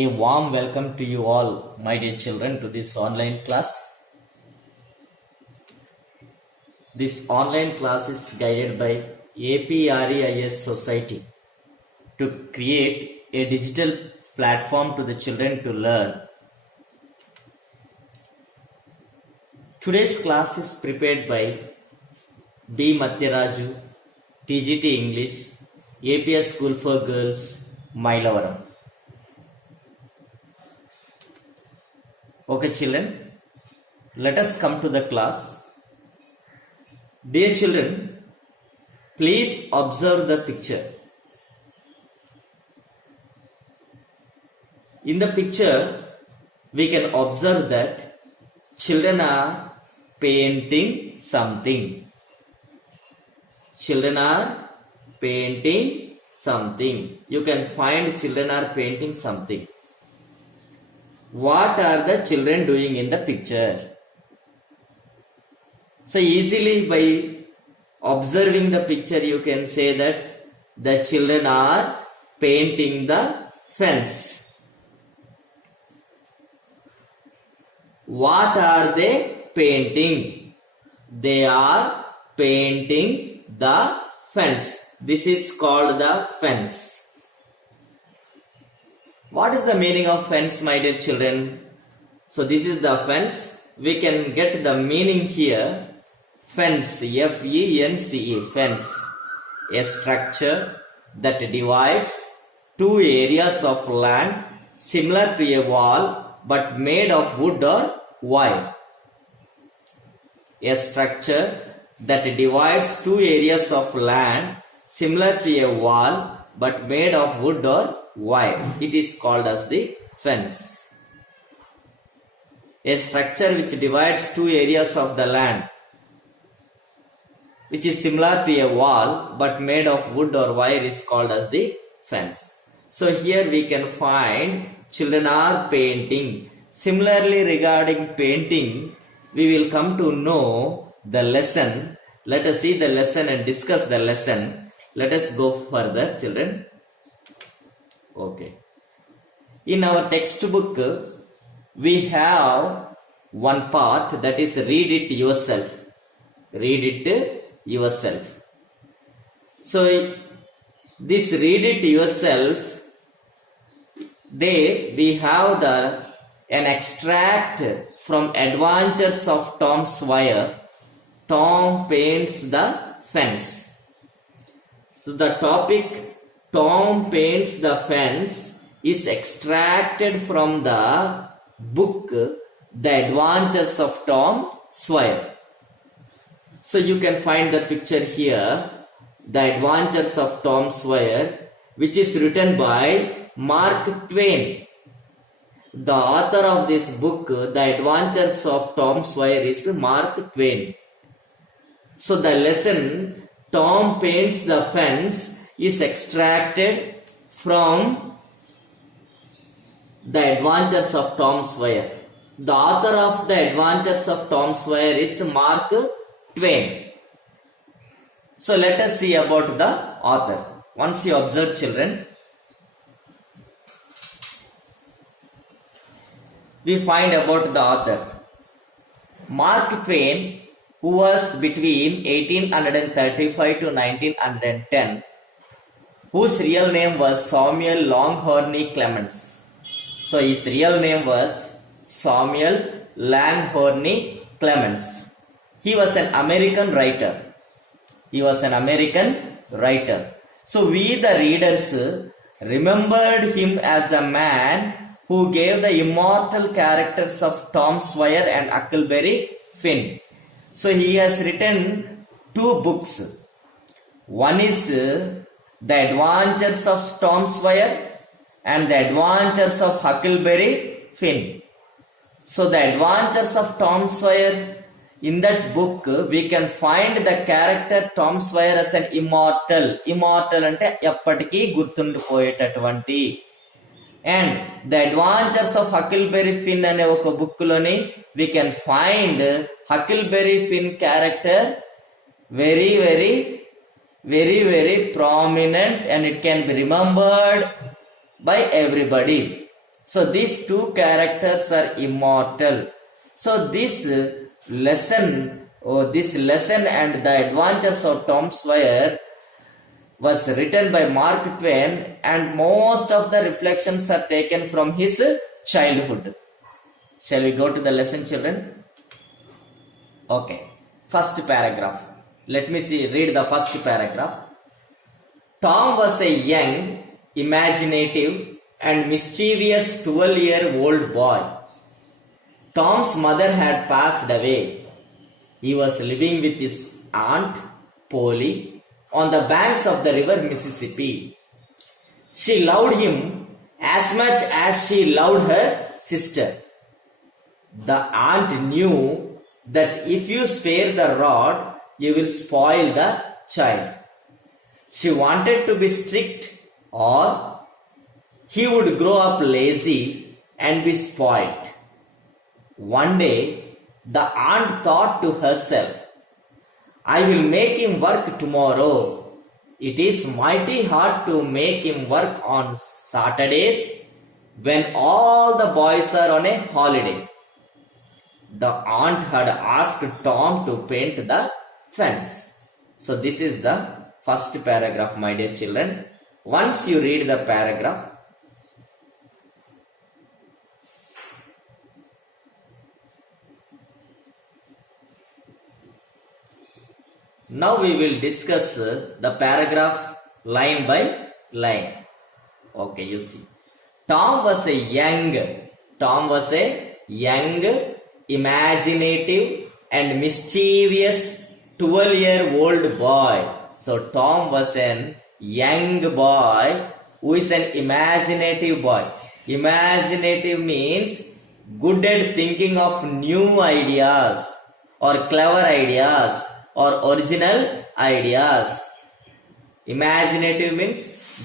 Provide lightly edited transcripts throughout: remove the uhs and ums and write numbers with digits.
A warm welcome to you all, my dear children, to this online class. This online class is guided by APREIS Society to create a digital platform to the children to learn. Today's class is prepared by B. Matyaraju, TGT English, APS School for Girls, Mailavaram. Okay children, let us come to the class. Dear children, please observe the picture. In the picture, we can observe that children are painting something. Children are painting something. You can find children are painting something. What are the children doing in the picture? So easily by observing the picture you can say that the children are painting the fence. What are they painting? They are painting the fence. This is called the fence. What is the meaning of fence, my dear children? So this is the fence. We can get the meaning here. Fence, F-E-N-C-E, fence. A structure that divides two areas of land similar to a wall but made of wood or wire. A structure that divides two areas of land similar to a wall but made of wood or wire. It is called as the fence. A structure which divides two areas of the land which is similar to a wall but made of wood or wire is called as the fence. So here we can find children are painting. Similarly, regarding painting, we will come to know the lesson. Let us see the lesson and discuss the lesson. Let us go further, children. Okay. In our textbook, we have one part that is read it yourself. Read it yourself. So, this read it yourself, there we have an extract from Adventures of Tom Sawyer. Tom paints the fence. So the topic Tom paints the fence is extracted from the book The Adventures of Tom Sawyer. So you can find the picture here, The Adventures of Tom Sawyer, which is written by Mark Twain. The author of this book, The Adventures of Tom Sawyer, is Mark Twain. So the lesson Tom paints the fence is extracted from The Adventures of Tom Sawyer. The author of The Adventures of Tom Sawyer is Mark Twain. So let us see about the author. Once you observe, children, we find about the author. Mark Twain, who was between 1835 to 1910, whose real name was Samuel Langhorne Clemens. So his real name was Samuel Langhorne Clemens. He was an American writer. So we the readers remembered him as the man who gave the immortal characters of Tom Sawyer and Huckleberry Finn. So he has written two books. One is The Adventures of Tom Sawyer and The Adventures of Huckleberry Finn. So The Adventures of Tom Sawyer, in that book we can find the character Tom Sawyer as an immortal. Immortal ante eppatiki gurtundipoyetavanti. And The Adventures of Huckleberry Finn ane oka book loni we can find Huckleberry Finn character very prominent, and it can be remembered by everybody. So these two characters are immortal. So this lesson and the adventures of Tom Sawyer was written by Mark Twain, and most of the reflections are taken from his childhood. Shall we go to the lesson, children? Okay. First paragraph. Let me read the first paragraph. Tom was a young, imaginative, and mischievous 12-year-old boy. Tom's mother had passed away. He was living with his aunt, Polly, on the banks of the river Mississippi. She loved him as much as she loved her sister. The aunt knew that if you spare the rod, you will spoil the child. She wanted to be strict, or he would grow up lazy and be spoiled. One day, the aunt thought to herself, I will make him work tomorrow. It is mighty hard to make him work on Saturdays when all the boys are on a holiday. The aunt had asked Tom to paint the fence. So this is the first paragraph, my dear children. Once you read the paragraph, now we will discuss the paragraph line by line. Okay, you see. Tom was a young, imaginative and mischievous 12-year-old boy. So Tom was an young boy who is an imaginative boy. Imaginative means good at thinking of new ideas or clever ideas or original ideas. Imaginative means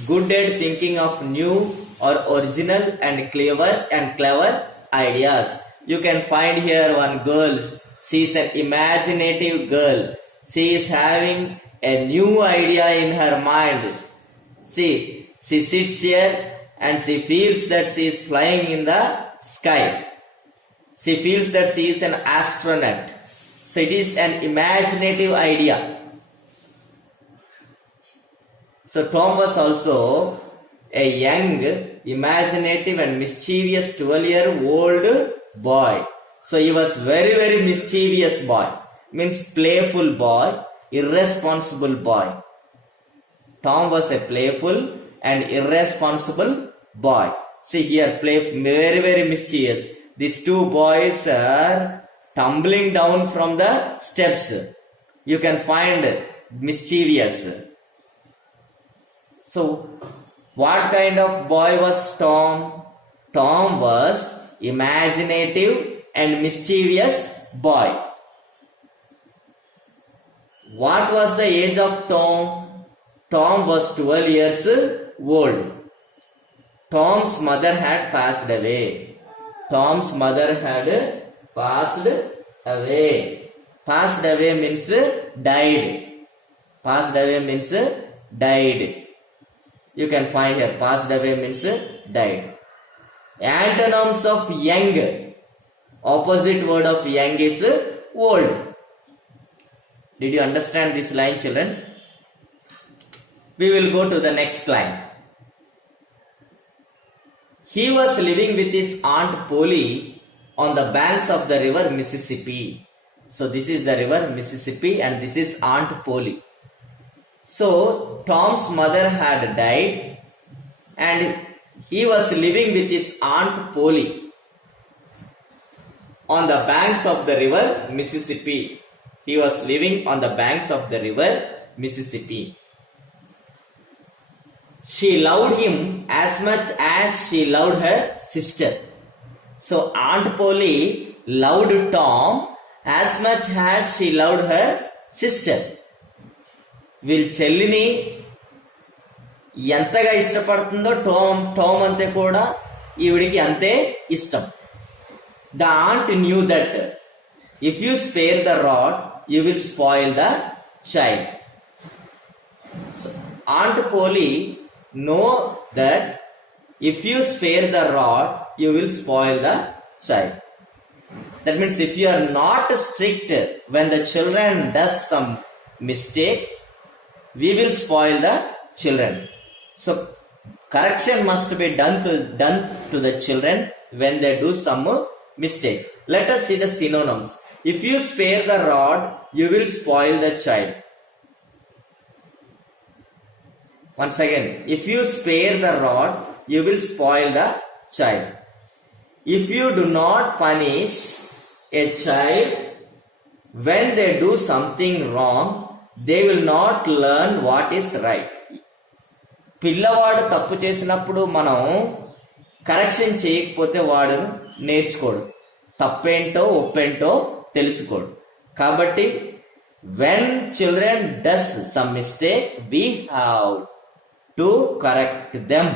good at thinking of new or original and clever ideas. You can find here one girl. She is an imaginative girl. She is having a new idea in her mind. See, she sits here and she feels that she is flying in the sky. She feels that she is an astronaut. So it is an imaginative idea. So Tom was also a young, imaginative and mischievous 12-year-old boy. So he was very mischievous boy. Means playful boy, irresponsible boy. Tom was a playful and irresponsible boy. See here, very mischievous. These two boys are tumbling down from the steps. You can find mischievous. So, what kind of boy was Tom? Tom was imaginative and mischievous boy. What was the age of Tom? Tom was 12 years old. Tom's mother had passed away. Tom's mother had passed away. Passed away means died. Passed away means died. You can find here, passed away means died. Antonyms of young. Opposite word of young is old. Did you understand this line, children? We will go to the next line. He was living with his aunt Polly on the banks of the river Mississippi. So this is the river Mississippi and this is Aunt Polly. So Tom's mother had died and he was living with his Aunt Polly on the banks of the river Mississippi. He was living on the banks of the river Mississippi. She loved him as much as she loved her sister. So Aunt Polly loved Tom as much as she loved her sister. వీళ్ళ చెల్లిని ఎంతగా ఇష్టపడుతుందో Tom అంతే కూడా ఈవిడికి అంతే ఇష్టం. The aunt knew that if you spare the rod, you will spoil the child. So, Aunt Polly know that if you spare the rod, you will spoil the child. That means if you are not strict when the children does some mistake, we will spoil the children. So correction must be done to the children when they do some mistake. Let us see the synonyms. If you spare the rod, you will spoil the child. Once again, if you spare the rod, you will spoil the child. If you do not punish a child when they do something wrong, they will not learn what is right. పిల్లవాడు తప్పు చేసినప్పుడు మనం correction చేయకపోతే వాడు నేర్చుకోడు, తప్పేంటో ఒప్పేంటో తెలుసుకోడు. కాబట్టి when children does some mistake, we have to correct them.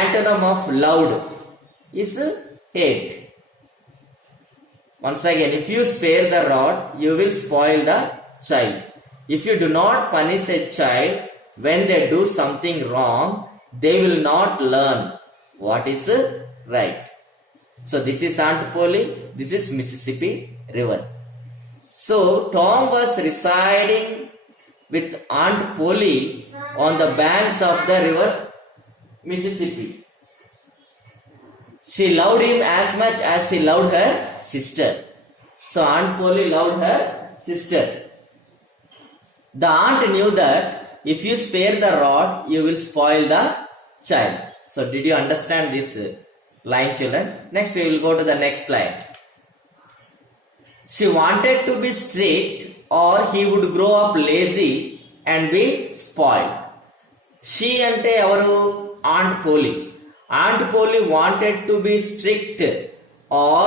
Antonym of loud is hate. Once again, if you spare the rod, you will spoil the child. If you do not punish a child when they do something wrong, they will not learn what is right. So this is Aunt Polly, this is Mississippi River. So Tom was residing with Aunt Polly on the banks of the river Mississippi. She loved him as much as she loved her sister. So Aunt Polly loved her sister. The aunt knew that if you spare the rod, you will spoil the child. So did you understand this line, children? Next we will go to the next line. She wanted to be strict or he would grow up lazy and be spoiled. She ante avaru? Aunt Polly. Aunt Polly wanted to be strict or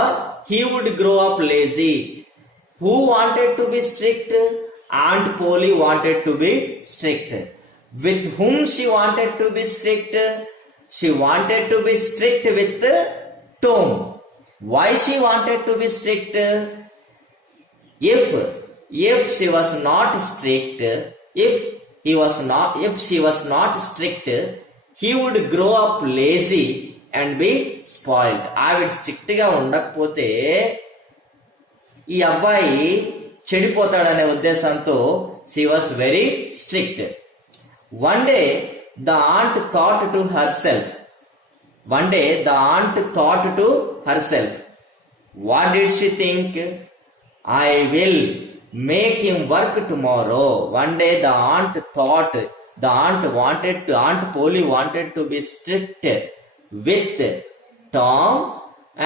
he would grow up lazy. Who wanted to be strict? Aunt Polly wanted to be strict. With whom she wanted to be strict? She wanted to be strict with Tom. Why she wanted to be strict? If she was not strict, if she was not strict, he would grow up lazy and be spoiled. ఆవిడ strict గా ఉండకపోతే ఈ అబ్బాయి చెడిపోతాడనే ఉద్దేశంతో she was very strict. One day the aunt thought to herself. What did she think? I will make him work tomorrow. One day Aunt Polly wanted to be strict with Tom,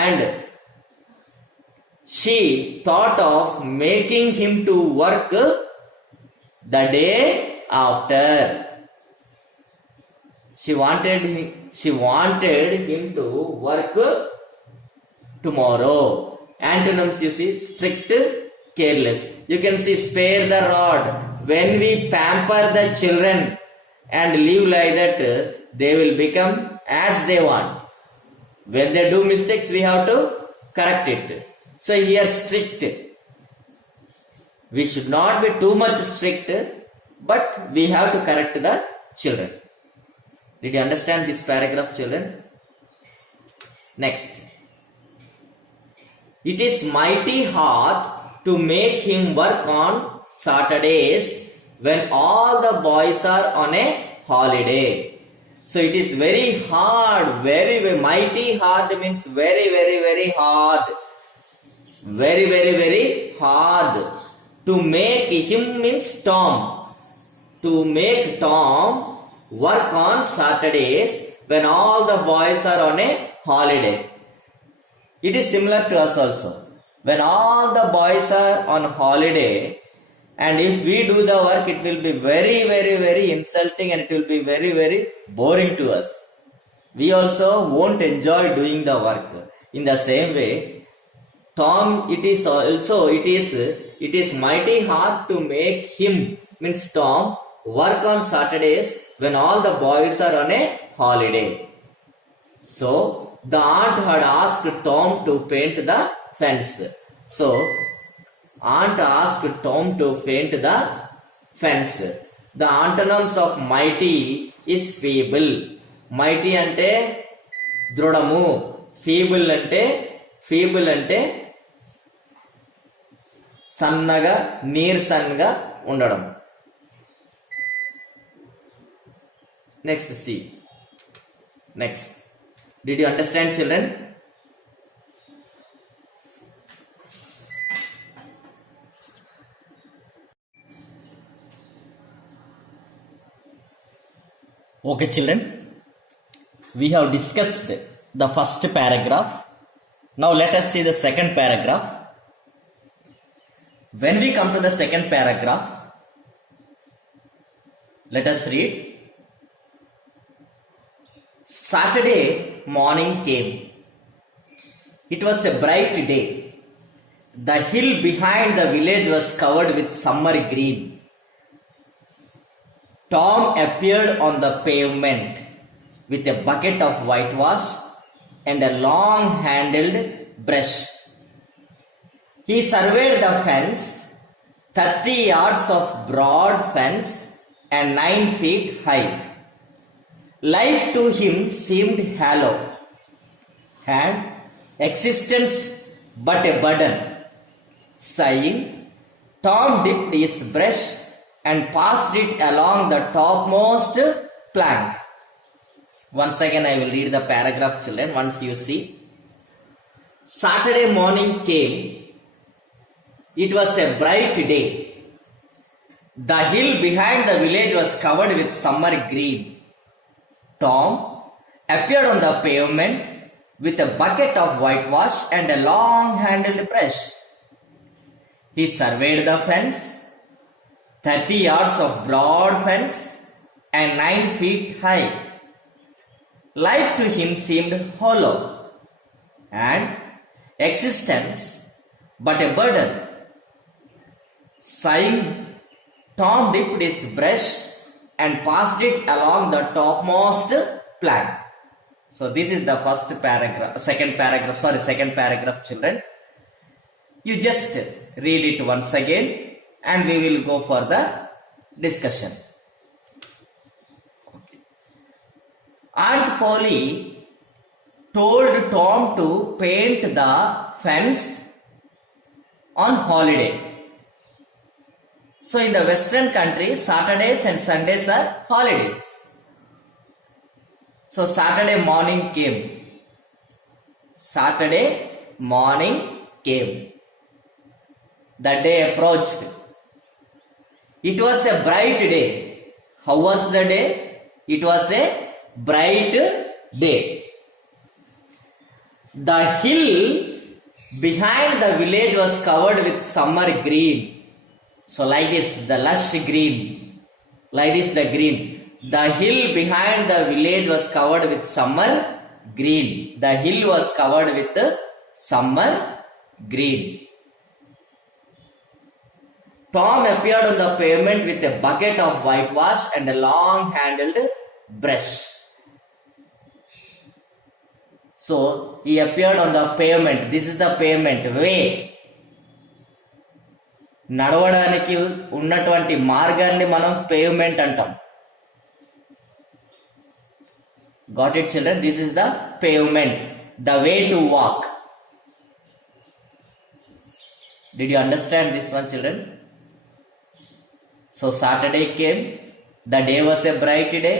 and she thought of making him to work the day after. She wanted him to work tomorrow. Antonyms, you see, strict, careless. You can see spare the rod. When we pamper the children and live like that, they will become as they want. When they do mistakes, we have to correct it. So here strict. We should not be too much strict, but we have to correct the children. Did you understand this paragraph, children? Next. It is mighty hard to make him work on Saturdays when all the boys are on a holiday. So it is very hard, very mighty hard means very hard. Very hard. To make him means Tom. To make Tom work on Saturdays when all the boys are on a holiday. It is similar to us also. When all the boys are on holiday, and if we do the work, it will be very insulting and it will be very boring to us. We also won't enjoy doing the work. In the same way, Tom, it is mighty hard to make him, means Tom, work on Saturdays when all the boys are on a holiday. So, the aunt had asked Tom to paint the fence. So, aunt asked Tom to paint the fence. The antonyms of mighty is feeble. Mighty అంటే దృఢము, feeble అంటే సన్నగా నీరసంగా ఉండడం. Next C. Next, did you understand children? Okay children, we have discussed the first paragraph. Now let us see the second paragraph. When we come to the second paragraph, let us read. Saturday morning came. It was a bright day. The hill behind the village was covered with summer green. Tom appeared on the pavement with a bucket of whitewash and a long-handled brush. He surveyed the fence, 30 yards of broad fence and 9 feet high. Life to him seemed hollow, and existence but a burden. Sighing, Tom dipped his brush and passed it along the topmost plank. Once again I will read the paragraph children, once you see. Saturday morning came. It was a bright day. The hill behind the village was covered with summer green. Tom appeared on the pavement with a bucket of whitewash and a long-handled brush. He surveyed the fence, 30 yards of broad fence and 9 feet high. Life to him seemed hollow, and existence but a burden. Sighing, Tom dipped his brush and passed it along the topmost plank. So this is the second paragraph children. You just read it once again and we will go for the discussion. Okay. Aunt Polly told Tom to paint the fence on holiday. So in the Western countries, Saturdays and Sundays are holidays. So Saturday morning came. Saturday morning came. The day approached. It was a bright day. How was the day? It was a bright day. The hill behind the village was covered with summer green. So like this, the lush green. Like this, the green. The hill behind the village was covered with summer green. The hill was covered with summer green. Tom appeared on the pavement with a bucket of whitewash and a long-handled brush. So he appeared on the pavement. This is the pavement, way. నడవడానికి ఉన్నటువంటి మార్గాన్ని మనం pavement అంటాం. Got it children? This is the pavement, the way to walk. Did you understand this one children? So Saturday came, the day was a bright day.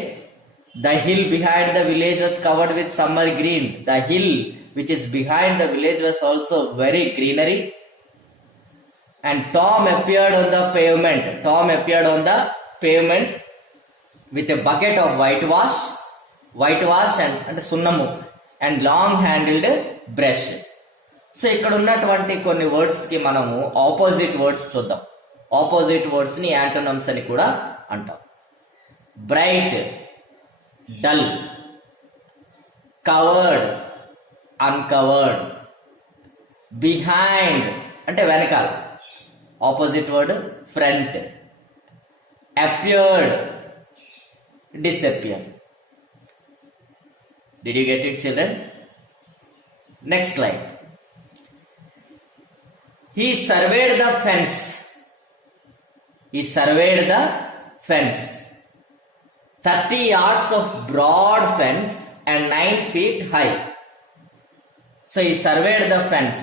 The hill behind the village was covered with summer green. The hill which is behind the village was also very greenery. And Tom appeared on the pavement. Tom appeared on the pavement with a bucket of whitewash and sunnamu and long handled brush. So ఇక్కడ ఉన్నటువంటి కొన్ని words కి మనము opposite words చూద్దాం. Opposite words ని యాంటోనమ్స్ అని కూడా అంటాం. Bright, dull, covered, uncovered, behind అంటే వెనకాల, opposite word front, appeared, disappeared. Did you get it children? Next line. He surveyed the fence. He surveyed the fence. 30 yards of broad fence and 9 feet high. So he surveyed the fence.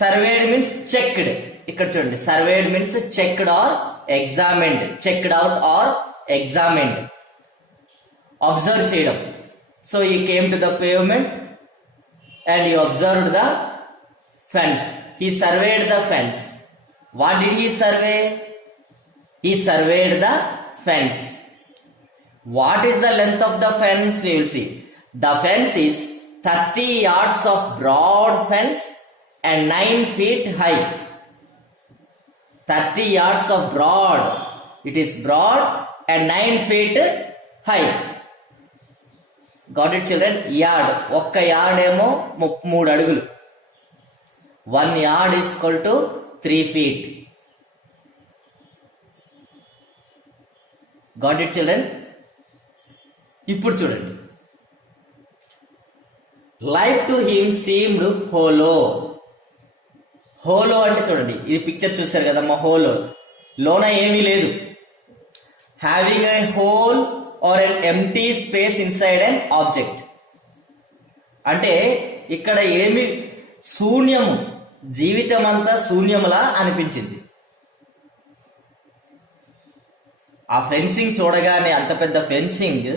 Surveyed means checked. ఇక్కడ చూడండి, surveyed means checked or examined, checked out or examined. Observe చేయడం. So he came to the pavement and he observed the fence. He surveyed the fence. What did he survey? He surveyed the fence. What is the length of the fence? We will see. The fence is 30 yards of broad fence and 9 feet high. 30 yards of broad. It is broad and 9 feet high. Got it, children? Yard. ఒక్క yard ఏమో 3 అడుగులు. 1 yard is equal to 3 feet. Got it, children? ఇప్పుడు చూడండి, life to him seemed hollow. Hollow అంటే చూడండి, ఇది picture చూశారు కదమ్మా, హోలో లోన ఏమీ లేదు. Having a hole or an empty space inside an object. అంటే ఇక్కడ ఏమి శూన్యము, జీవితం అంతా శూన్యములా అనిపించింది. ఆ ఫెన్సింగ్ చూడగానే, అంత పెద్ద ఫెన్సింగ్,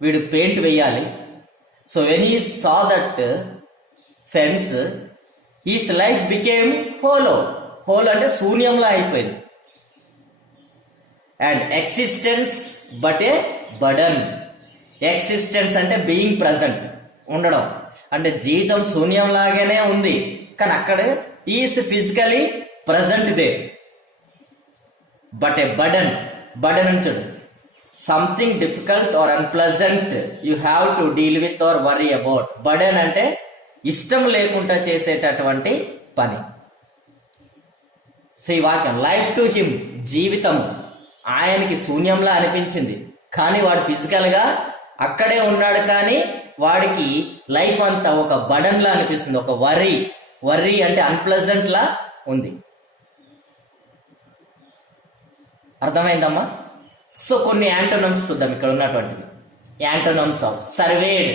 వీడు పెయింట్ వేయాలి. So when he saw that fence, his life became hollow. Hole అంటే శూన్యంలా అయిపోయింది. And existence but a burden. Existence అంటే బీయింగ్ ప్రజెంట్, ఉండడం. అంటే జీవితం శూన్యంలాగానే ఉంది, కానీ అక్కడ is physically present there. But a burden. Burden అని చూడు, something difficult or unpleasant you have to deal with or worry about. Burden అంటే ఇష్టం లేకుండా చేసేటటువంటి పని. సో ఈ వాక్యం, లైఫ్ టు హిమ్, జీవితం ఆయనకి శూన్యంలా అనిపించింది, కానీ వాడు ఫిజికల్ గా అక్కడే ఉన్నాడు, కానీ వాడికి లైఫ్ అంతా ఒక బర్డన్ లా అనిపిస్తుంది, ఒక వరీ. వరీ అంటే అన్ప్లెజెంట్ లా ఉంది. అర్థమైందమ్మా? సో కొన్ని యాంటోనమ్స్ చూద్దాం ఇక్కడ ఉన్నటువంటివి. యాంటోనమ్స్ ఆఫ్ సర్వేడ్.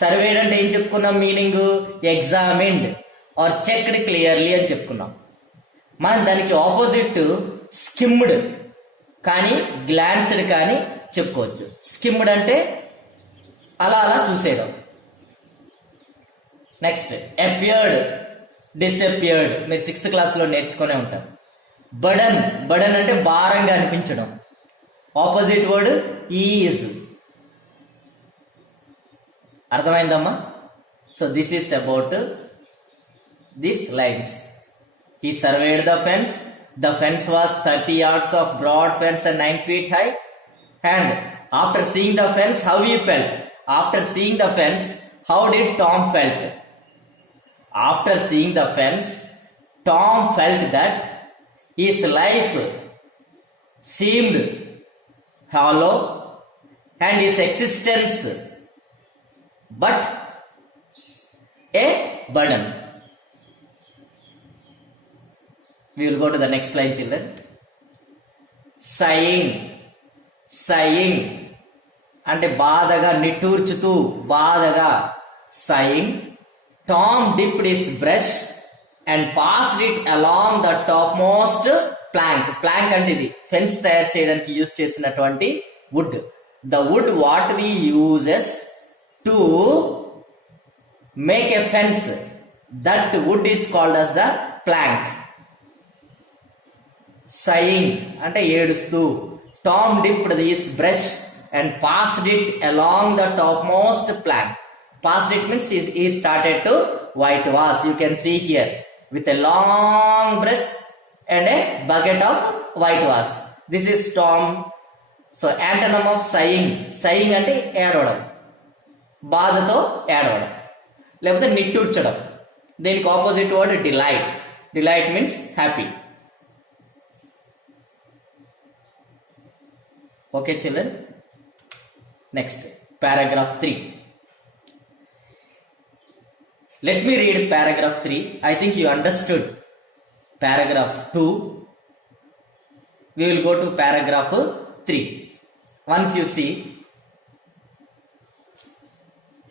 సర్వేడ్ అంటే ఏం చెప్పుకున్నాం meaning? Examined or checked clearly అని చెప్పుకున్నాం. మనం దానికి ఆపోజిట్ స్కిమ్డ్ కానీ గ్లాన్స్డ్ కానీ చెప్పుకోవచ్చు. స్కిమ్డ్ అంటే అలా అలా చూసేయడం. Next appeared, disappeared. మీరు 6th క్లాస్లో నేర్చుకునే ఉంటారు. బర్డన్. బర్డన్ అంటే భారంగా అనిపించడం. Opposite word is. అర్థమైందమ్మా? So this is about this lines. He surveyed the fence. The fence was 30 yards of broad fence and 9 feet high. And after seeing the fence, how he felt? After seeing the fence, how did Tom felt? After seeing the fence, Tom felt that his life seemed hollow and his existence but a burden. We will go to the next line, children. Sighing. Sighing అంటే బాధగా, నిట్టూర్చుతూ, బాధగా. Sighing. Tom dipped his brush and passed it along the topmost plank. Plank అంటే ఇది fence తయారు చేయడానికి use చేసినటువంటి would. The wood what we uses to make a fence, that wood is called as the plank. Sighing అంటే ఏడుస్తూ. Tom dipped his brush and passed it along the topmost plank. Passed it means he started to whitewash. You can see here with a long brush and a bucket of whitewash. This is Tom. So antonym of sighing. Sighing అంటే ఏడవడం, బాధతో ఏడవడం, లేకపోతే నిట్టూర్చడం. దీనికి opposite word delight. Delight means happy. Okay, children. Next, paragraph 3. Let me read paragraph 3. I think you understood paragraph 2. We will go to paragraph 3. once you see,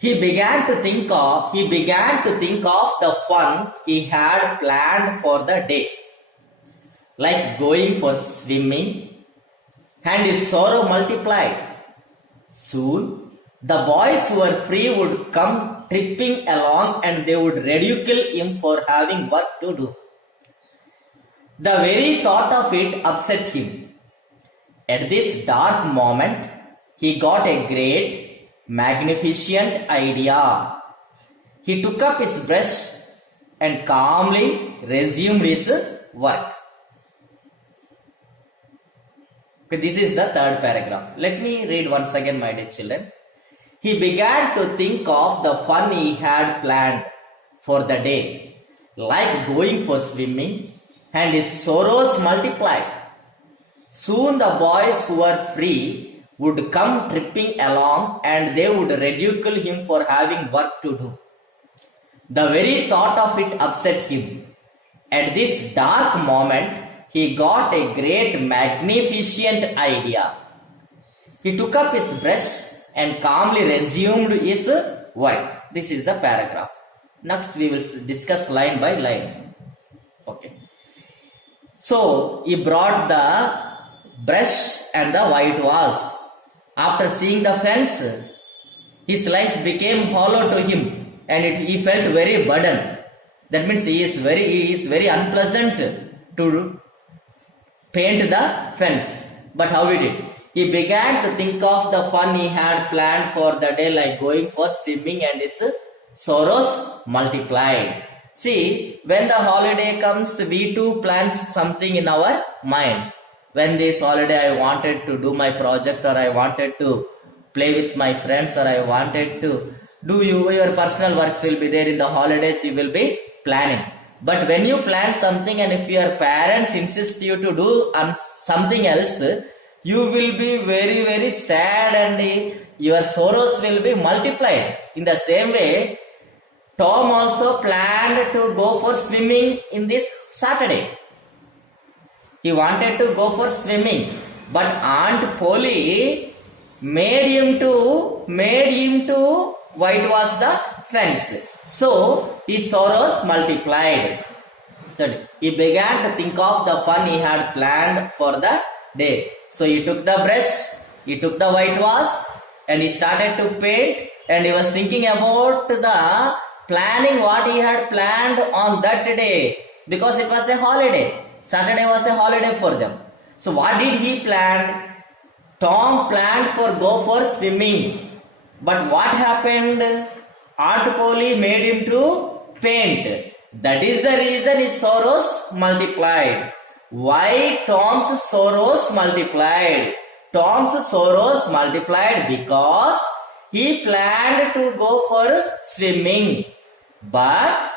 he began to think of the fun he had planned for the day, like going for swimming, and his sorrow multiplied. Soon the boys who were free would come tripping along and they would ridicule him for having work to do. The very thought of it upset him. At this dark moment, he got a great, magnificent idea. He took up his brush and calmly resumed his work. Okay, this is the third paragraph. Let me read once again, my dear children. He began to think of the fun he had planned for the day, like going for swimming, and his sorrows multiplied. Soon the boys who were free would come tripping along and they would ridicule him for having work to do. The very thought of it upset him. At this dark moment, he got a great, magnificent idea. He took up his brush and calmly resumed his work. This is the paragraph. Next we will discuss line by line. Okay. So he brought the brush and the white vase. After seeing the fence, his life became hollow to him and he felt very burdened. That means he is very unpleasant to paint the fence. But how he did? He began to think of the fun he had planned for the day, like going for swimming, and his sorrows multiplied. See, when the holiday comes, we too plan something in our mind. When this holiday I wanted to do my project, or I wanted to play with my friends, or I wanted to do your personal works will be there in the holidays, you will be planning. But when you plan something and if your parents insist you to do something else, you will be very, very sad and your sorrows will be multiplied. In the same way, Tom also planned to go for swimming in this Saturday. He wanted to go for swimming, but Aunt Polly made him to whitewash the fence. So his sorrows multiplied. So he began to think of the fun he had planned for the day. So he took the brush, he took the whitewash, and he started to paint, and he was thinking about the planning what he had planned on that day, because it was a holiday. Saturday was a holiday for them. So what did he plan? Tom planned for go for swimming. But what happened? Aunt Polly made him to paint. That is the reason his sorrows multiplied. Why Tom's sorrows multiplied? Tom's sorrows multiplied because he planned to go for swimming. But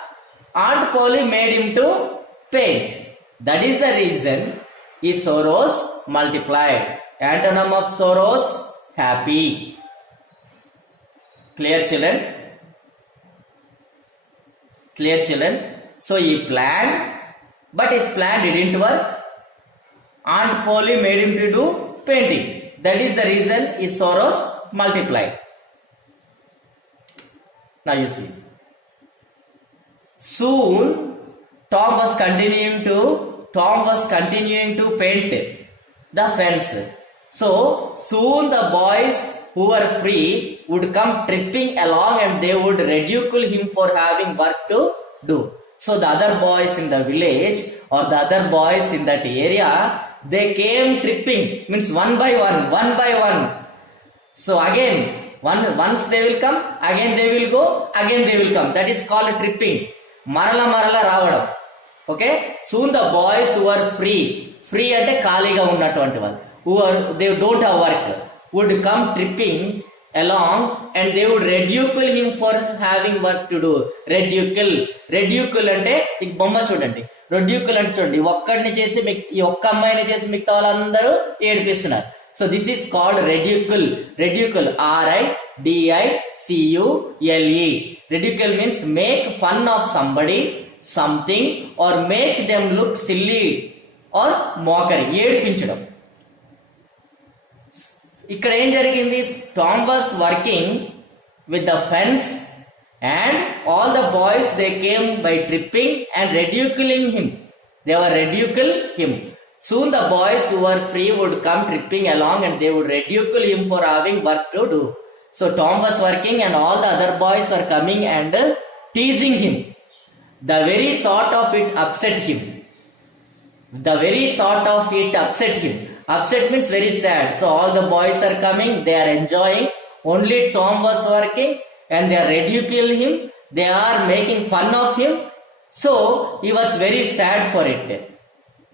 Aunt Polly made him to paint. That is the reason his sorrows multiplied. Antonym of sorrows, happy. Clear, children? Clear, children? So he planned, but his plan didn't work. Aunt Polly made him to do painting. That is the reason his sorrows multiplied. Now you see. Soon Tom was continuing to paint the fence. So soon the boys who were free would come tripping along and they would ridicule him for having work to do. So the other boys in the village or the other boys in that area, they came tripping, means one by one. So again, once they will come, again they will go, again they will come. That is called tripping. Marala రావడం. Okay? Soon the boys who are free అంటే ఖాళీగా ఉన్నటువంటి వాళ్ళు, they don't have work, would come tripping along and they would ridicule him for having work to do. Ridicule అంటే ఈ బొమ్మ చూడండి. ridicule అంటే చూడండి, ఒక్కడిని చేసి ఈ ఒక్క అమ్మాయిని చేసి మిగతా వాళ్ళందరూ ఏడిపిస్తున్నారు. So this is called ridicule. RIDICULE. Ridicule means make fun of somebody, something, or make them look silly or mockery. ఏడిపించడం. ఇక్కడ ఏం జరిగింది? Tom was working with the fence and all the boys they came by tripping and ridiculing him. They were ridicule him. Soon the boys who were free would come tripping along and they would ridicule him for having work to do. So Tom was working and all the other boys were coming and teasing him. The very thought of it upset him. The very thought of it upset him. Upset means very sad. So all the boys are coming, they are enjoying. Only Tom was working and they are ridiculing him. They are making fun of him. So he was very sad for it.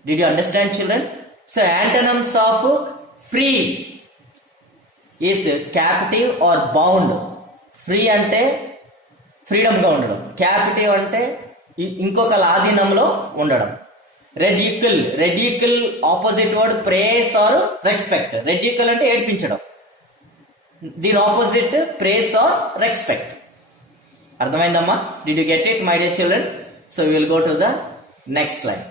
Did you understand, children? So antonyms of free is captive or bound. Free ante freedom ga undadam. Captive ante ఇంకొక ఆధీనంలో ఉండడం. Ridicule opposite word praise or respect. Ridicule అంటే ఏడ్పించడం. దీని opposite praise or respect. అర్థమైందమ్మా? Did you get it my dear children? So will go to the next line.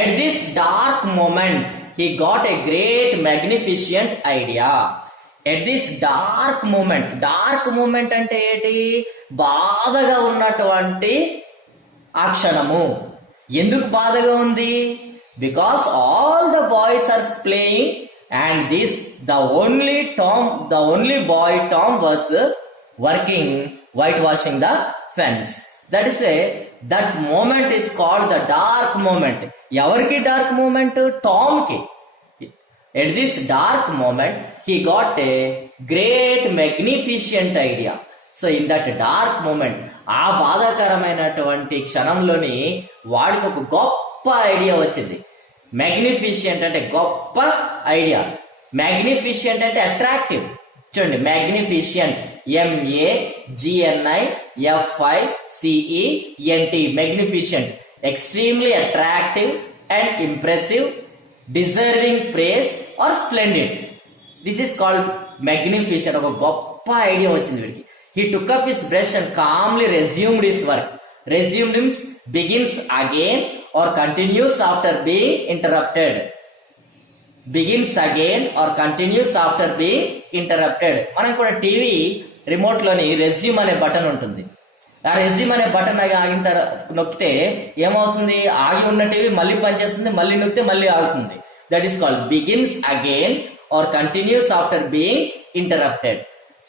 At this dark moment he got a great magnificent idea. At this dark moment అంటే ఏంటి? బాధగా ఉన్నటువంటి ఆ క్షణము. ఎందుకు బాధగా ఉంది? Because all the boys are playing and the only boy Tom was working whitewashing the fence. That moment is called the dark moment. Evarki dark moment? Tom ki. At this dark moment he got a great magnificent idea. So in that dark moment ఆ బాధాకరమైనటువంటి క్షణంలోని వాడికి ఒక గొప్ప idea వచ్చింది. Magnificent అంటే గొప్ప idea. Magnificent అంటే attractive. చూడండి, magnificent MAGNIFICENT magnificent. Extremely attractive and impressive, deserving praise or splendid. This is called magnificent. ఒక గొప్ప ఐడియా వచ్చింది వీడికి. He took up his brush and calmly resumed his work. Resumed means begins again or continues after being interrupted. Begins again or continues after being interrupted. మనం కూడా TV remote లోని resume అనే button ఉంటుంది. ఆ resume అనే button ఆగిన తర్వాత నొక్కితే ఏమవుతుంది? ఆగి ఉన్న టీవీ మళ్ళీ పనిచేస్తుంది, మళ్ళీ నొక్కితే మళ్ళీ ఆగుతుంది. That is called begins again or continues after being interrupted.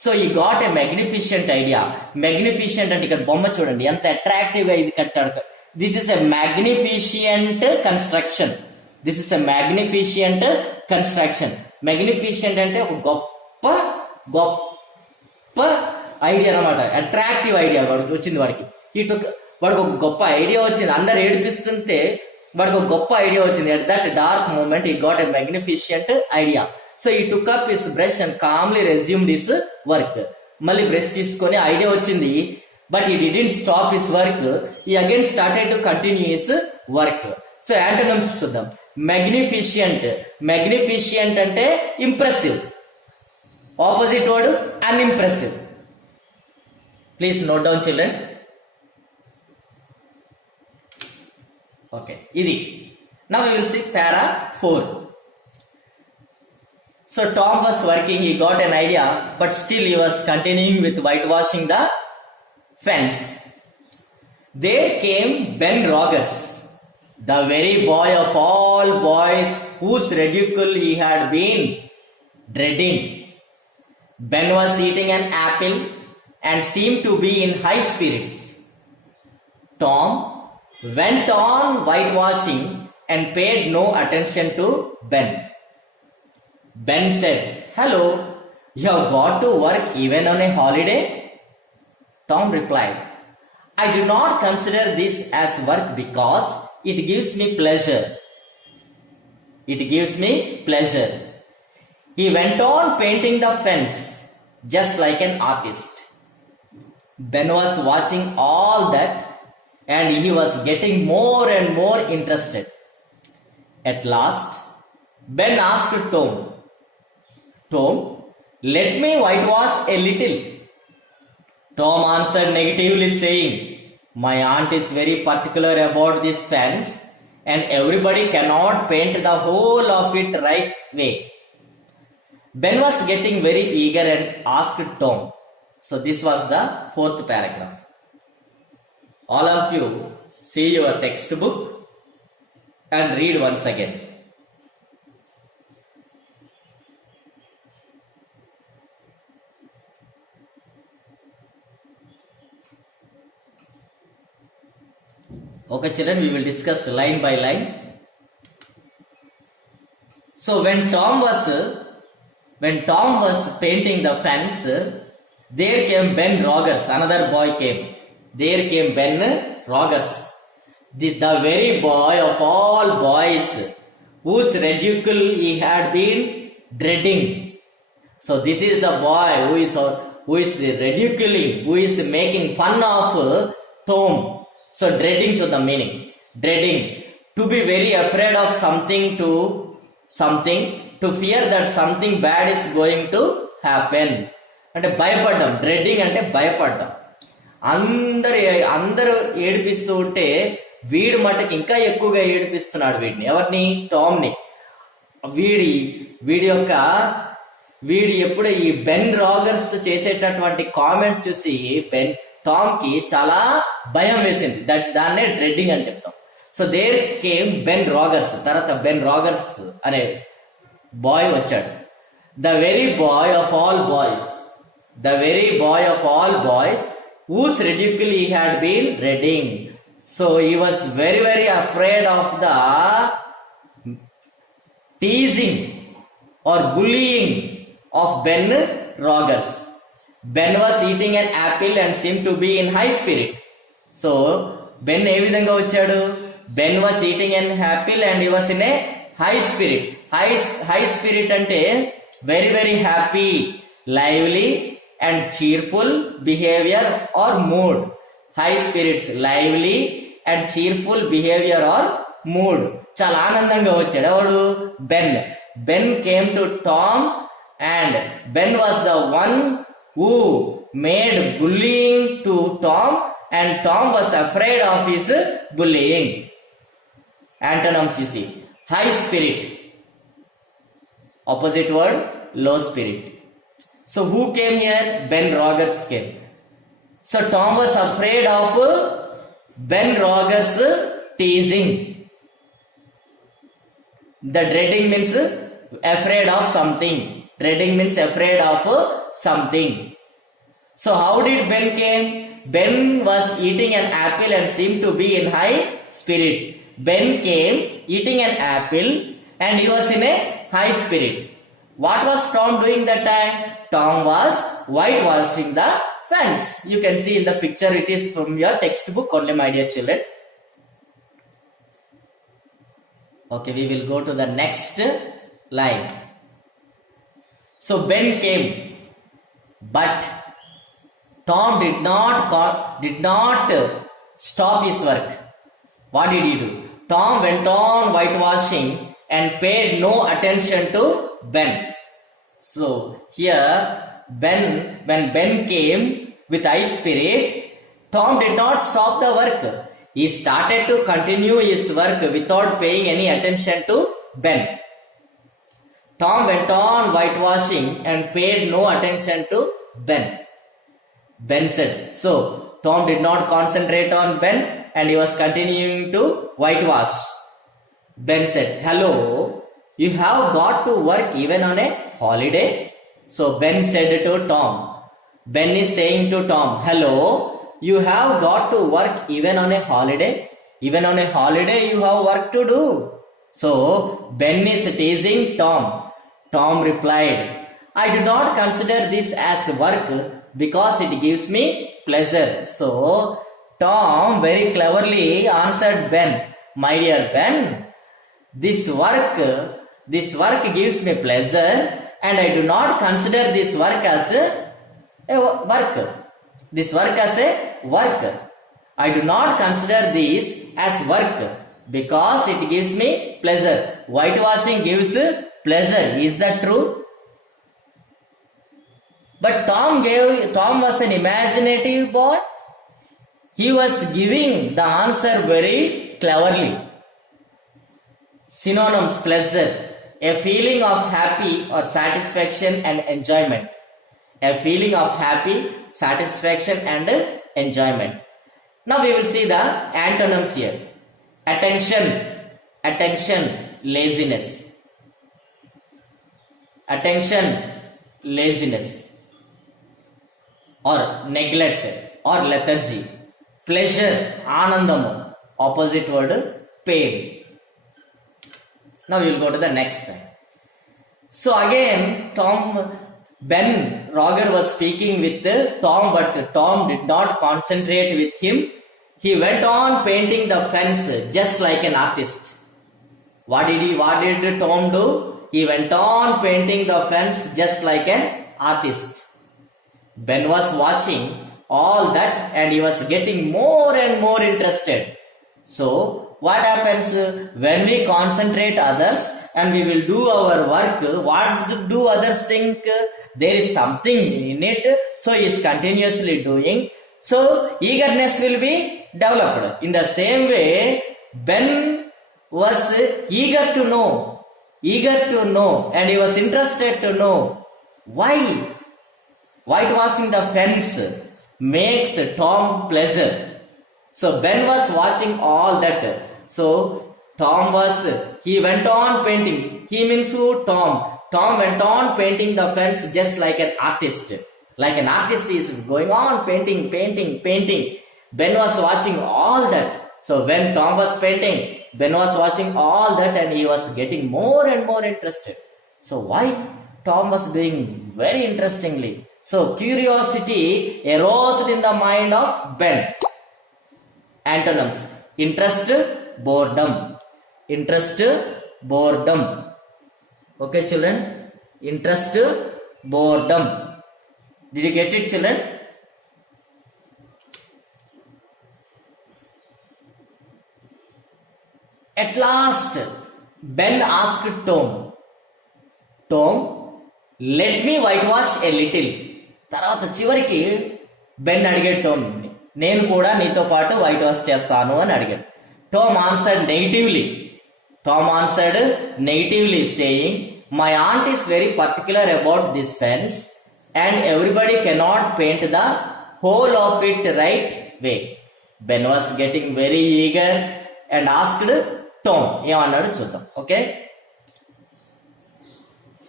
So he got a magnificent idea. Magnificent అంటే ఇక్కడ బొమ్మ చూడండి ఎంత అట్రాక్టివ్ గా ఇది కట్టాడు. This is a magnificent construction. This is a magnificent construction. Magnificent అంటే ఒక గొప్ప గొప్ప ఐడియా అనమాట. అట్రాక్టివ్ ఐడియా వచ్చింది వాడికి. వాడికి ఒక గొప్ప ఐడియా వచ్చింది. అందరు ఏడిపిస్తుంటే వాడికి ఒక గొప్ప ఐడియా వచ్చింది. At that dark moment he got a magnificent idea. So he took up his brush and calmly resumed his work. మళ్ళీ బ్రష్ తీసుకొని ఐడియా వచ్చింది, but he didn't stop his work. He again started to continue his work. So antonyms చూద్దాం. Magnificent. Magnificent అంటే impressive. Opposite word unimpressive. Please note down children. Okay, ఇది now we will see para 4. So Tom was working, he got an idea, but still he was continuing with whitewashing the fence. There came Ben Rogers, the very boy of all boys whose ridicule he had been dreading. Ben was eating an apple and seemed to be in high spirits. Tom went on whitewashing and paid no attention to Ben. Ben said, "Hello, you have got to work even on a holiday?" Tom replied, "I do not consider this as work because it gives me pleasure. It gives me pleasure." He went on painting the fence just like an artist. Ben was watching all that and he was getting more and more interested. At last, Ben asked Tom, "Tom, let me whitewash a little." Tom answered negatively saying, "My aunt is very particular about this fence and everybody cannot paint the whole of it right way." Ben was getting very eager and asked Tom. So this was the fourth paragraph. All of you see your textbook and read once again. Okay children, we will discuss line by line. So when Tom was painting the fence, there came Ben Rogers, another boy came. There came Ben Rogers, the very boy of all boys, whose ridicule he had been dreading. So this is the boy who is ridiculing, who is making fun of Tom. So dreading to the meaning, dreading, to be very afraid of something, to fear that something bad is going to happen. అంటే భయపడ్డం, డ్రెడ్డింగ్ అంటే భయపడ్డం. అందరూ ఏడిపిస్తూ ఉంటే వీడు మటుకు ఇంకా ఎక్కువగా ఏడిపిస్తున్నాడు వీడిని. ఎవరిని? టామ్ ని. వీడి ఎప్పుడు ఈ బెన్ రాగర్స్ చేసేటటువంటి కామెంట్స్ చూసి టామ్ కి చాలా భయం వేసింది. దాన్నే డ్రెడ్డింగ్ అని చెప్తాం. So there came Ben Rogers. తర్వాత బెన్ రాగర్స్ అనే బాయ్ వచ్చాడు. The very boy of all boys whose ridicule he had been dreading. So he was very, very afraid of the teasing or bullying of Ben Rogers. Ben was eating an apple and seemed to be in high spirit. So Ben ఏ విధంగా వచ్చాడు? Ben was eating an apple and he was in a high spirit. High spirit అంటే very, very happy, lively and cheerful behavior or mood. High spirits, lively and cheerful behavior or mood. చాలా ఆనందంగా వచ్చాడు. ఎవడు? Ben came to Tom and Ben was the one who made bullying to Tom and Tom was afraid of his bullying. Antonyms you see. High spirit. Opposite word, low spirit. So who came here? Ben Rogers came. So Tom was afraid of Ben Rogers teasing. The dreading means afraid of something. Dreading means afraid of something. So how did Ben came? Ben was eating an apple and seemed to be in high spirit. Ben came eating an apple and he was in a high spirit. What was Tom doing that time? Tom was whitewashing the fence. You can see in the picture, it is from your textbook only, my dear children. Okay, we will go to the next line. So Ben came, but Tom did not stop his work. What did he do? Tom went on whitewashing and paid no attention to Ben. So here, when Ben came with high spirit, Tom did not stop the work. He started to continue his work without paying any attention to Ben. Tom went on whitewashing and paid no attention to Ben. Ben said, so Tom did not concentrate on Ben and he was continuing to whitewash. Ben said, hello, you have got to work even on a holiday? So Ben said to Tom, Ben is saying to Tom, hello, you have got to work even on a holiday? Even on a holiday you have work to do. So Ben is teasing Tom. Tom replied, I do not consider this as work because it gives me pleasure. So Tom very cleverly answered Ben, my dear Ben, this work gives me pleasure and I do not consider this work as a work. This work as a work. I do not consider this as work because it gives me pleasure. Whitewashing gives pleasure. Is that true? But Tom was an imaginative boy. He was giving the answer very cleverly. Synonyms: pleasure, A feeling of happy or satisfaction and enjoyment. A feeling of happy, satisfaction and enjoyment. Now we will see the antonyms here. Attention, attention, laziness. Attention, laziness. Or neglect or lethargy. Pleasure, anandamu. Opposite word, pain. Now we will go to the next time. So again, Ben Roger was speaking with Tom, but Tom did not concentrate with him. He went on painting the fence just like an artist. What did Tom do? He went on painting the fence just like an artist. Ben was watching all that and he was getting more and more interested. So what happens when we concentrate others and we will do our work? What do others think? There is something in it. So he is continuously doing. So eagerness will be developed. In the same way, Ben was eager to know and he was interested to know why whitewashing the fence makes Tom pleasure. So Ben was watching all that. So he went on painting. He means who? Tom. Tom went on painting the fence just like an artist. Like an artist is going on painting. Ben was watching all that. So when Tom was painting, Ben was watching all that and he was getting more and more interested. So why? Tom was doing very interestingly. So curiosity arose in the mind of Ben. Antonyms: interest, boredom. Interest, boredom. Okay, children? Interest, boredom. Did you get it, children? At last, Ben asked Tom, let me whitewash a little. తర్వాత చివరికి Ben అడిగాడు tome, నేను కూడా నీతో పాటు white wash చేస్తాను అని అడిగాడు. Tom answered negatively saying, my aunt is very particular about this fence and everybody cannot paint the whole of it right way. Ben was getting very eager and asked Tom, ఏమన్నాడు చూద్దాం. Okay,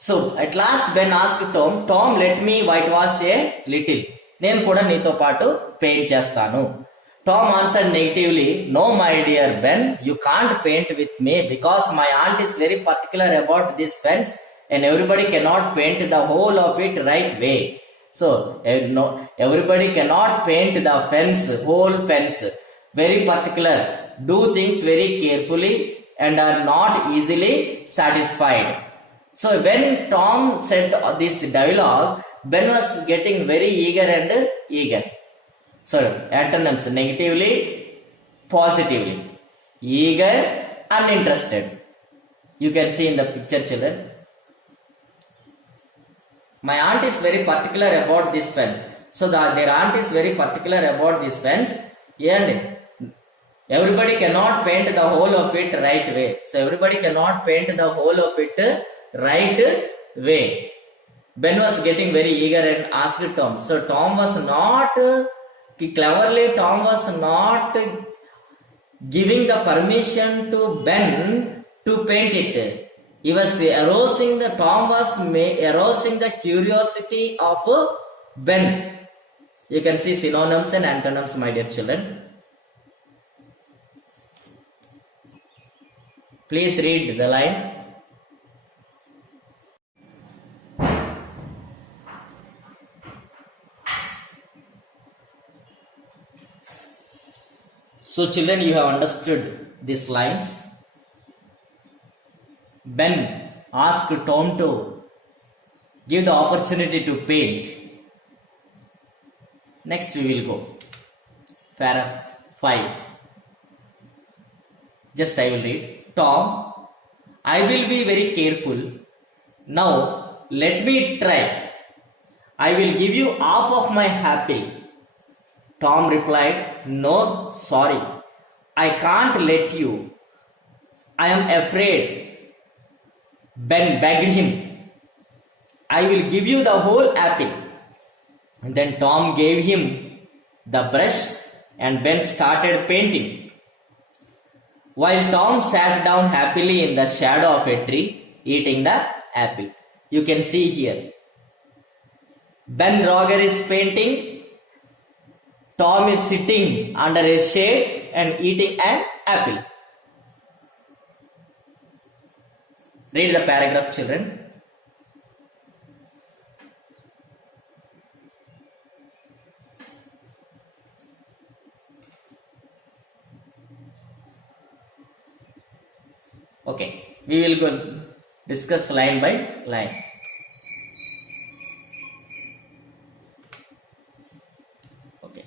so at last Ben asked Tom, let me whitewash a little. నేను కూడా నీతో పాటు paint చేస్తాను. Tom answered negatively, no my dear Ben, you can't paint with me because my aunt is very particular about this fence and everybody cannot paint the whole of it right way. So no, everybody cannot paint the whole fence. Very particular, do things very carefully and are not easily satisfied. So when Tom said this dialogue, Ben was getting very eager. So antonyms: negatively, positively. Eager, uninterested. You can see in the picture, children. My aunt is very particular about this fence. So their aunt is very particular about this fence and everybody cannot paint the whole of it right way. So everybody cannot paint the whole of it right way. Ben was getting very eager and asked Tom. So Tom was not giving the permission to Ben to paint it. He was arousing the curiosity of Ben. You can see synonyms and antonyms, my dear children. Please read the line. So children, you have understood these lines. Ben asked Tom to give the opportunity to paint. Next we will go. Paragraph 5. Just I will read. Tom, I will be very careful. Now let me try. I will give you half of my apple. Tom replied, no, sorry. I can't let you. I am afraid Ben begged him, I will give you the whole apple. And then Tom gave him the brush and Ben started painting. While Tom sat down happily in the shadow of a tree eating the apple. You can see here. Ben Roger is painting. Tom is sitting under a shade and eating an apple. Read the paragraph, children. Okay, we will go discuss line by line. Okay.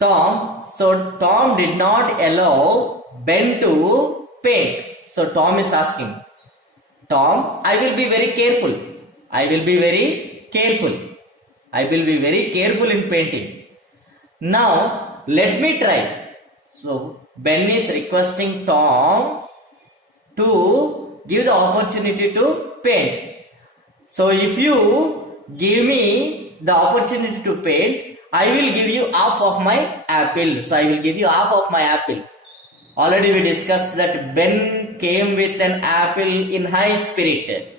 Tom did not allow Ben to paint. So Tom is asking, Tom, I will be very careful. I will be very careful. I will be very careful in painting. Now, let me try. So, Ben is requesting Tom to give the opportunity to paint. So, if you give me the opportunity to paint, I will give you half of my apple. So, I will give you half of my apple. Already we discussed that Ben came with an apple in high spirit.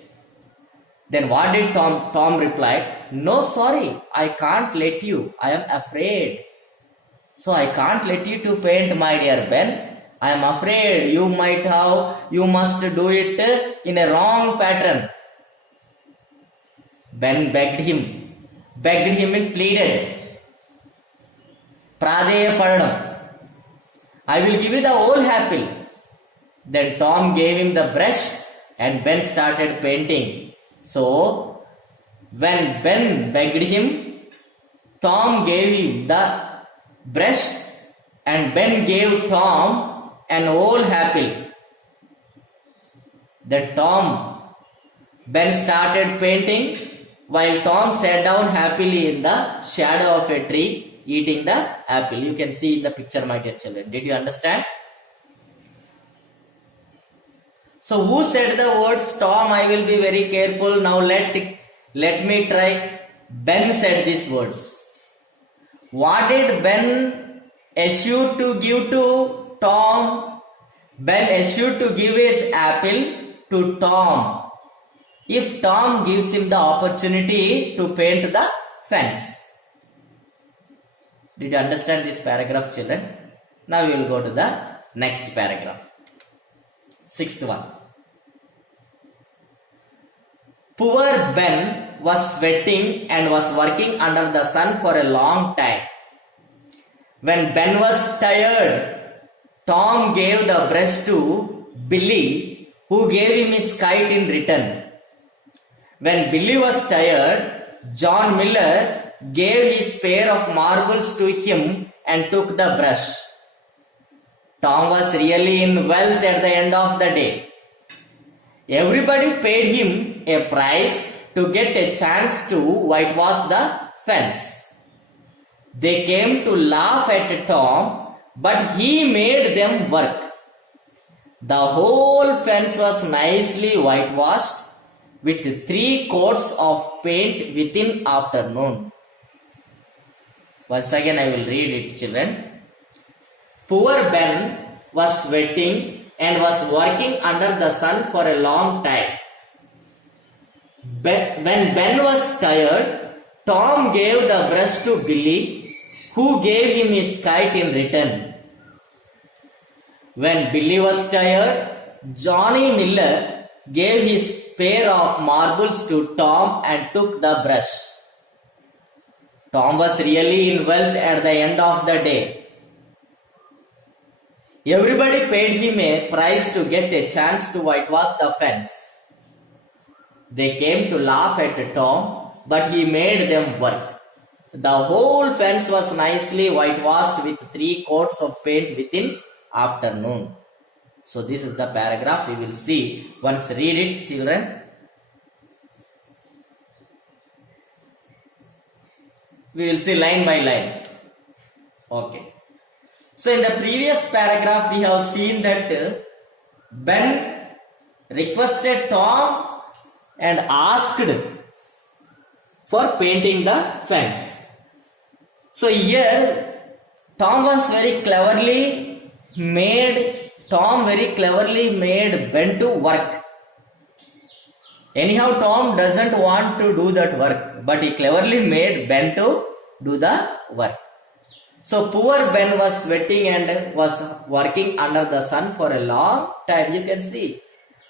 Then what did Tom? Tom replied, no, sorry, I can't let you. I am afraid. So I can't let you to paint, my dear Ben. I am afraid you must do it in a wrong pattern. Ben begged him and pleaded. Pradeya Paranam. I will give you the whole apple. Then Tom gave him the brush and Ben started painting. So, when Ben begged him, Tom gave him the brush and Ben gave Tom an whole apple. Then Ben started painting while Tom sat down happily in the shadow of a tree eating the apple. You can see in the picture, my dear children. Did you understand? So who said the words, Tom, I will be very careful. Now let me try. Ben said these words. What did Ben assure to give to Tom? Ben assured to give his apple to Tom if Tom gives him the opportunity to paint the fence. Did you understand this paragraph, children? Now we will go to the next paragraph. Sixth one. Poor Ben was sweating and was working under the sun for a long time. When Ben was tired, Tom gave the brush to Billy, who gave him his kite in return. When Billy was tired, John Miller gave his pair of marbles to him and took the brush. Tom was really in wealth at the end of the day. Everybody paid him a price to get a chance to whitewash the fence. They came to laugh at Tom, but he made them work. The whole fence was nicely whitewashed with 3 coats of paint within afternoon. Once again I will read it, children. Poor Ben was sweating and was working under the sun for a long time. When Ben was tired, Tom gave the brush to Billy, who gave him his kite in return. When Billy was tired, Johnny Miller gave his pair of marbles to Tom and took the brush. Tom was really in wealth at the end of the day. Everybody paid him a price to get a chance to whitewash the fence. They came to laugh at Tom, but he made them work. The whole fence was nicely whitewashed with 3 coats of paint within afternoon. So this is the paragraph we will see. Once read it, children. We will see line by line. Okay. So in the previous paragraph we have seen that Ben requested Tom and asked for painting the fence. So here Tom very cleverly made Ben to work. Anyhow, Tom doesn't want to do that work, but he cleverly made Ben to do the work. So poor Ben was sweating and was working under the sun for a long time. You can see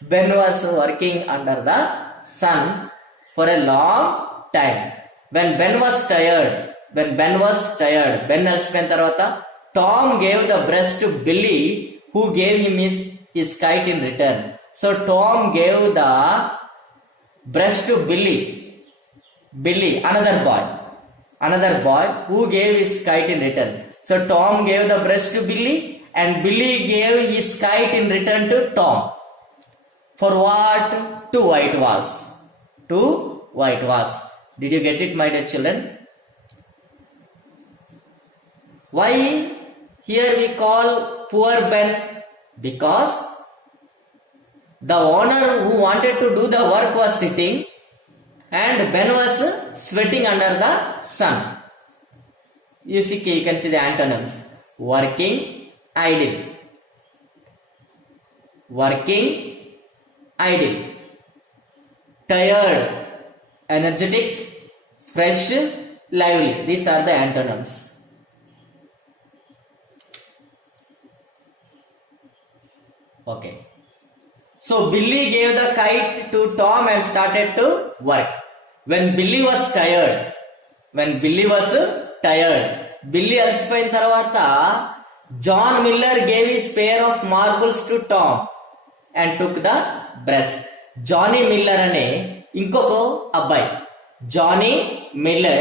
Ben was working under the sun for a long time. When Ben was tired, Ben alsipoయిన తర్వాత Tom gave the brush to Billy, who gave him his kite in return. So Tom gave the brush to Billy, another boy who gave his kite in return. So Tom gave the brush to Billy and Billy gave his kite in return to Tom. For what? To whitewash. Did you get it, my dear children? Why here we call poor Ben? Because the owner who wanted to do the work was sitting and Ben was sweating under the sun. You can see the antonyms. Working, idle. Tired, energetic, fresh, lively. These are the antonyms. Okay. So Billy gave the kite to Tom and started to work. When Billy was tired, Billy అలసిపోయిన తర్వాత John Miller gave his pair of marbles to Tom and took the brush. Johnny Miller అనే ఇంకొక అబ్బాయి, Johnny Miller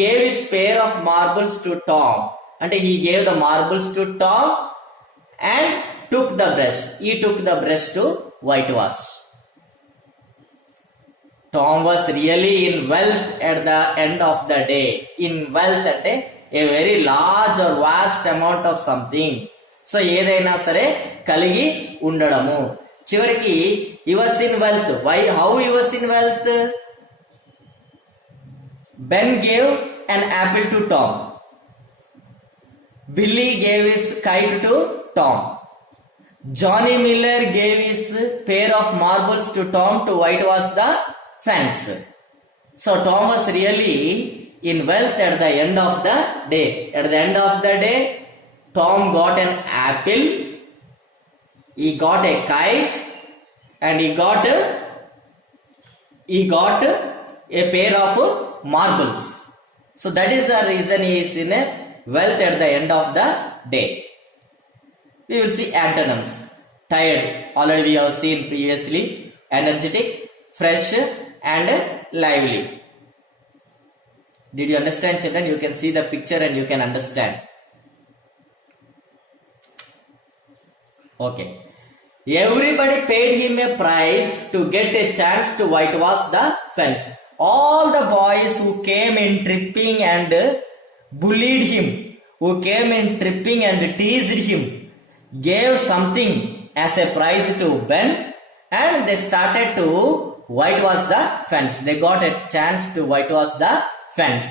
gave his pair of marbles to Tom. అంటే he gave the marbles to Tom and took the brush. He took the brush to whitewash. Tom was really in wealth at the end of the day. In wealth అంటే a very large or vast amount of something. So ఏదైనా సరే కలిగి ఉండడము. చివరికి he was in wealth. How he was in wealth? Ben gave an apple to Tom. Billy gave his kite to Tom. Johnny Miller gave his pair of marbles to Tom to whitewash the fence. So Tom was really in wealth at the end of the day. At the end of the day, Tom got an apple, he got a kite, and he got a pair of marbles. So that is the reason he is in a wealth at the end of the day. We will see antonyms. Tired, already we have seen previously. Energetic, fresh, and lively. Did you understand, children? You can see the picture and you can understand. Okay. Everybody paid him a price to get a chance to whitewash the fence. All the boys who came in tripping and bullied him, who came in tripping and teased him, gave something as a prize to Ben, and they started to whitewash the fence. They got a chance to whitewash the fence.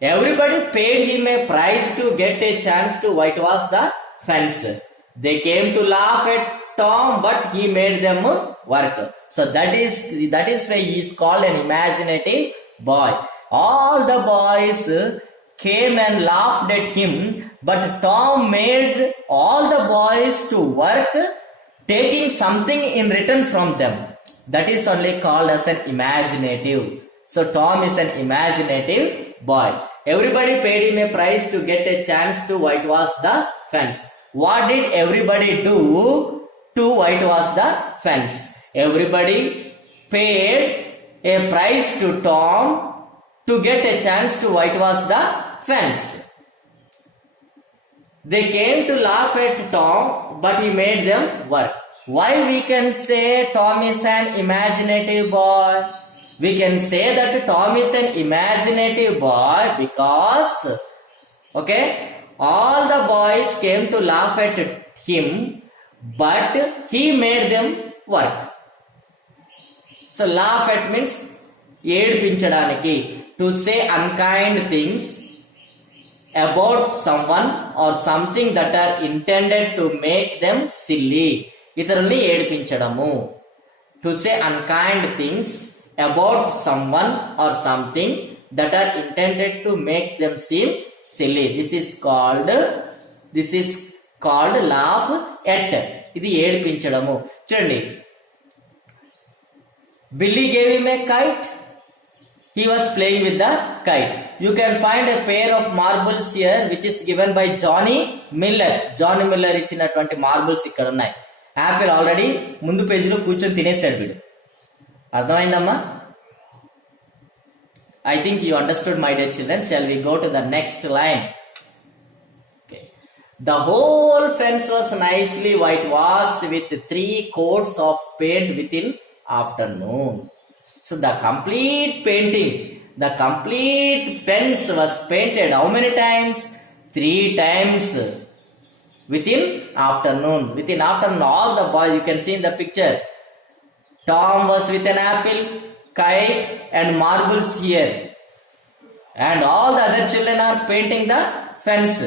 Everybody paid him a price to get a chance to whitewash the fence. They came to laugh at Tom, but he made them work. So that is why he is called an imaginative boy. All the boys came and laughed at him, but Tom made all the boys to work, taking something in return from them. That is only called as an imaginative. So Tom is an imaginative boy. Everybody paid him a price to get a chance to whitewash the fence. What did everybody do to whitewash the fence? Everybody paid a price to Tom to get a chance to whitewash the fence. They came to laugh at Tom, but he made them work. Why we can say Tom is an imaginative boy? We can say that Tom is an imaginative boy because, okay, all the boys came to laugh at him, but he made them work. So laugh at means ఏడిపించడానికి. To say unkind things about someone or something that are intended to make them silly. ఇతరుల్ని ఏడిపించడము. To say unkind things about someone or something that are intended to make them seem silly. This is called laugh at. ఇది ఏడిపించడము. చూడండి, Billy gave him a kite. He was playing with the kite. You can find a pair of marbles here which is given by Johnny Miller. Johnny Miller ఇచ్చినటువంటి marbles ఇక్కడ ఉన్నాయి. Apple already ముందు పేజీలో కూర్చొని తినేసాడు వీడు. అర్థమైందమ్మా? I think you understood, my dear children. Shall we go to the next line? Okay. The whole fence was nicely whitewashed with 3 coats of paint within afternoon. So the complete painting, the complete fence was painted how many times? 3 times within afternoon. Within afternoon, all the boys, you can see in the picture, Tom was with an apple, kite and marbles here, and all the other children are painting the fence.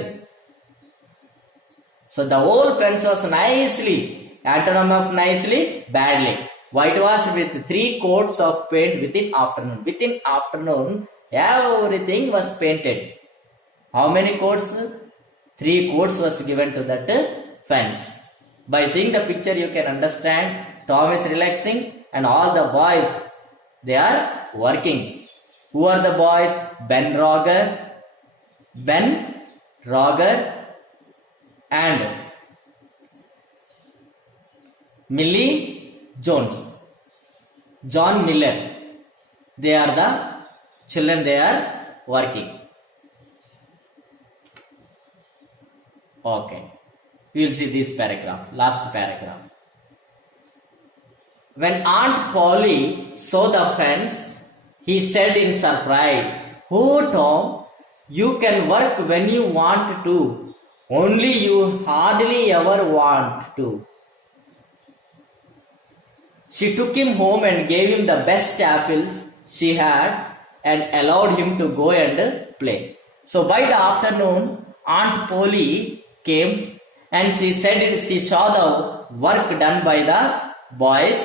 So the whole fence was nicely, antonym of nicely, badly, whitewashed with 3 coats of paint within afternoon. Within afternoon, everything was painted. How many coats? 3 coats was given to that fence. By seeing the picture, you can understand Tom is relaxing and all the boys, they are working. Who are the boys? Ben Roger and Millie Jones, John Miller. They are the children, they are working. Okay. We will see this paragraph, last paragraph. When Aunt Polly saw the fence, he said in surprise, "Oh Tom, you can work when you want to, only you hardly ever want to." She took him home and gave him the best apples she had and allowed him to go and play. So by the afternoon, Aunt Polly came and she said she saw the work done by the boys.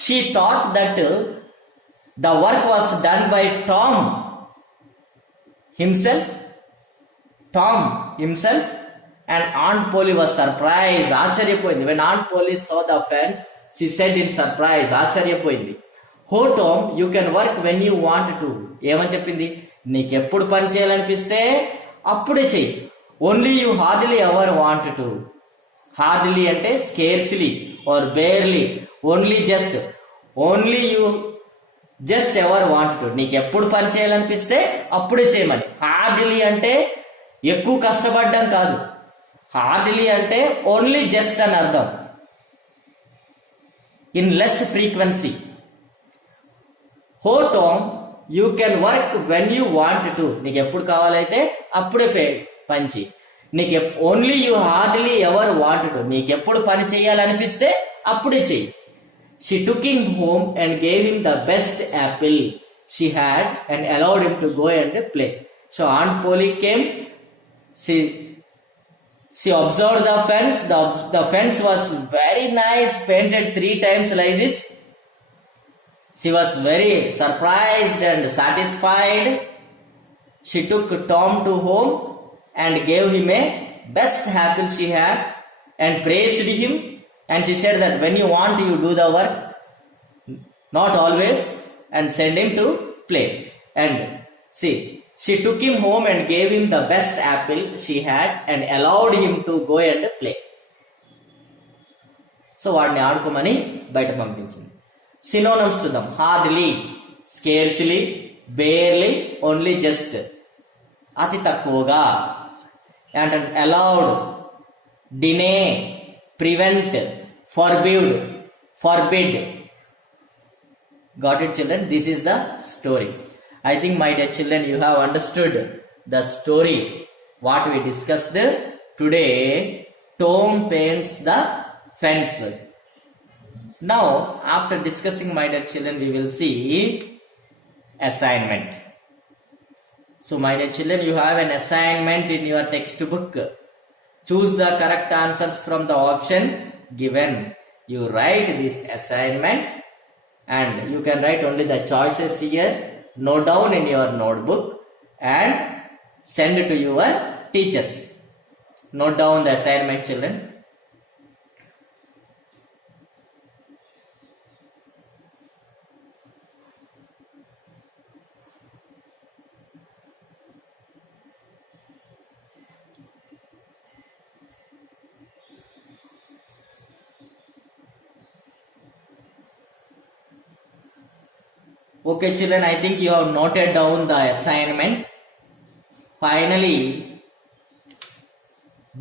She thought that the work was done by Tom himself, and Aunt Polly was surprised. ఆశ్చర్యపోయింది. When Aunt Polly saw the fence, she said in surprise, ఆశ్చర్యపోయింది. "Oh Tom, you can work when you want to." ఏమని చెప్పింది? నీకెప్పుడు పని చేయాలనిపిస్తే అప్పుడే చెయ్యి. Only you hardly ever want to. Hardly అంటే scarcely or barely. Only you just ever want to. నీకు ఎప్పుడు పని చేయాలనిపిస్తే అప్పుడే చేయమని. హార్డ్లీ అంటే ఎక్కువ కష్టపడ్డం కాదు. హార్డ్లీ అంటే ఓన్లీ జస్ట్ అని అర్థం. In less frequency. "Oh Tom, you can work when you want to." నీకు ఎప్పుడు కావాలైతే అప్పుడే పంచి. నీకు only you hardly ever want to. నీకు ఎప్పుడు పని చేయాలనిపిస్తే అప్పుడే చెయ్యి. She took him home and gave him the best apple she had and allowed him to go and play. So Aunt Polly came. She observed the fence. The fence was very nice, painted 3 times like this. She was very surprised and satisfied. She took Tom to home and gave him a best apple she had and praised him. And she said that when you want, you do the work, not always, and send him to play. And see, she took him home and gave him the best apple she had and allowed him to go and play. So వాడిని ఆడుకోమని బయట పంపించింది. Synonyms చూద్దాం. Hardly, scarcely, barely, only just. అతి తక్కువగా. and allowed, deny, prevent, forbid. Got it, children? This is the story. I think, my dear children, you have understood the story what we discussed today. Tom paints the fence. Now, after discussing, my dear children, we will see assignment. So, my dear children, you have an assignment in your textbook. Choose the correct answers from the option given. You write this assignment and you can write only the choices here. Note down in your notebook and send it to your teachers. Note down the assignment, children. Okay, children, I think you have noted down the assignment. Finally,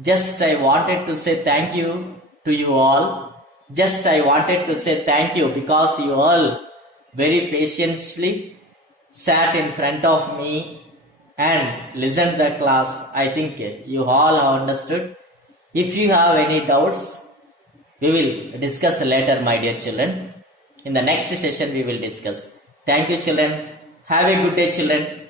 just I wanted to say thank you to you all. Just I wanted to say thank you because you all very patiently sat in front of me and listened the class. I think you all have understood. If you have any doubts, we will discuss later, my dear children. In the next session, we will discuss. Thank you, children. Have a good day, children.